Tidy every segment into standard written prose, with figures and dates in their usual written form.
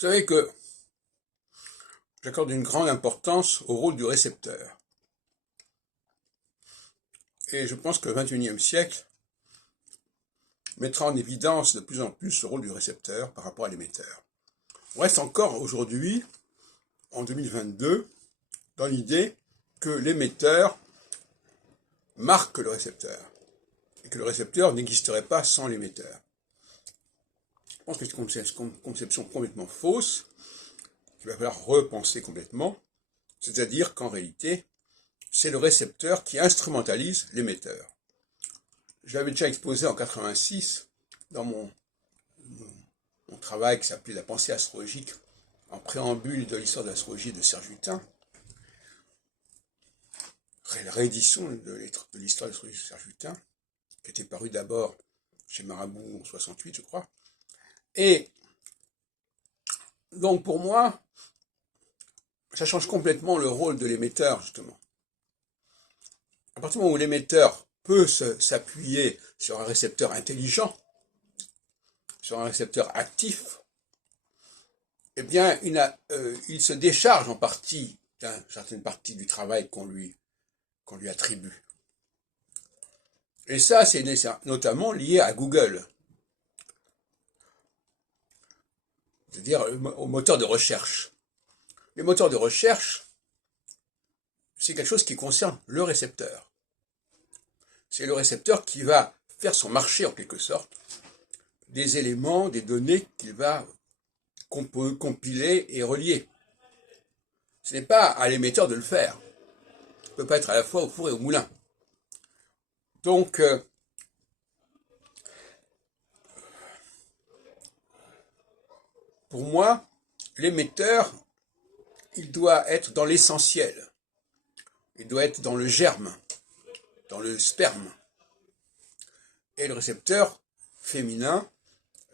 Vous savez que j'accorde une grande importance au rôle du récepteur. Et je pense que le XXIe siècle mettra en évidence de plus en plus le rôle du récepteur par rapport à l'émetteur. On reste encore aujourd'hui, en 2022, dans l'idée que l'émetteur marque le récepteur et que le récepteur n'existerait pas sans l'émetteur. Je pense que c'est une conception complètement fausse, qu'il va falloir repenser complètement, c'est-à-dire qu'en réalité, c'est le récepteur qui instrumentalise l'émetteur. Je l'avais déjà exposé en 86 dans mon travail qui s'appelait La pensée astrologique, en préambule de l'histoire de l'astrologie de Serge Hutin, la réédition de l'histoire de l'astrologie de Serge Hutin, qui était paru d'abord chez Marabout en 68, je crois. Et donc pour moi, ça change complètement le rôle de l'émetteur, justement. À partir du moment où l'émetteur peut s'appuyer sur un récepteur intelligent, sur un récepteur actif, eh bien, il se décharge en partie d'une certaine partie du travail qu'on lui attribue. Et ça, c'est notamment lié à Google, c'est-à-dire au moteur de recherche. Les moteurs de recherche, c'est quelque chose qui concerne le récepteur. C'est le récepteur qui va faire son marché, en quelque sorte, des éléments, des données qu'il va compiler et relier. Ce n'est pas à l'émetteur de le faire. Il ne peut pas être à la fois au four et au moulin. Donc, pour moi, l'émetteur, il doit être dans l'essentiel. Il doit être dans le germe, dans le sperme. Et le récepteur féminin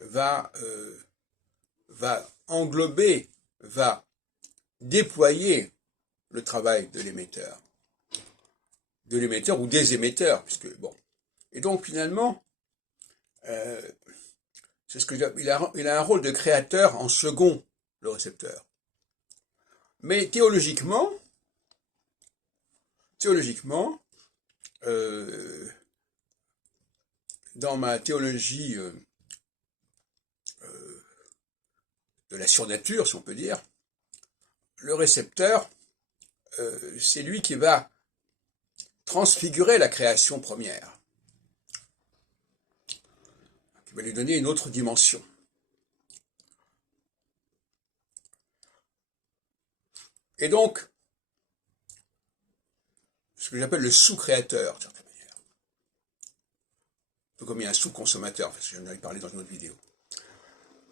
va englober, va déployer le travail de l'émetteur ou des émetteurs, puisque bon. Et donc finalement, c'est ce que il a un rôle de créateur en second, le récepteur. Mais théologiquement, dans ma théologie de la surnature, si on peut dire, le récepteur, c'est lui qui va transfigurer la création première, qui va lui donner une autre dimension. Et donc, ce que j'appelle le sous-créateur, d'une certaine manière. Un peu comme il y a un sous-consommateur, parce que j'en avais parlé dans une autre vidéo.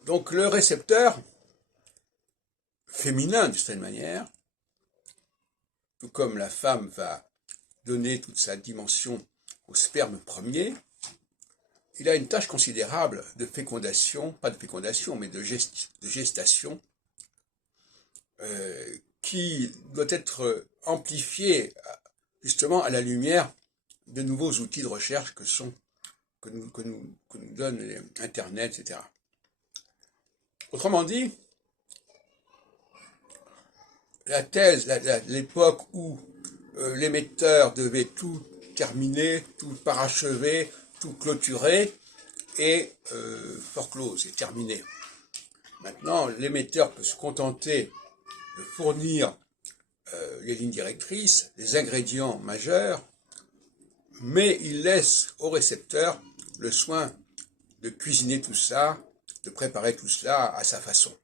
Donc le récepteur féminin, d'une certaine manière, tout comme la femme va donner toute sa dimension au sperme premier, il a une tâche considérable de fécondation, pas de fécondation, mais de gestation, qui doit être amplifiée justement à la lumière de nouveaux outils de recherche que nous donne Internet, etc. Autrement dit, la thèse, l'époque où l'émetteur devait tout terminer, tout parachever, tout clôturer, est forclose, est terminée. Maintenant, l'émetteur peut se contenter de fournir les lignes directrices, les ingrédients majeurs, mais il laisse au récepteur le soin de cuisiner tout ça, de préparer tout cela à sa façon.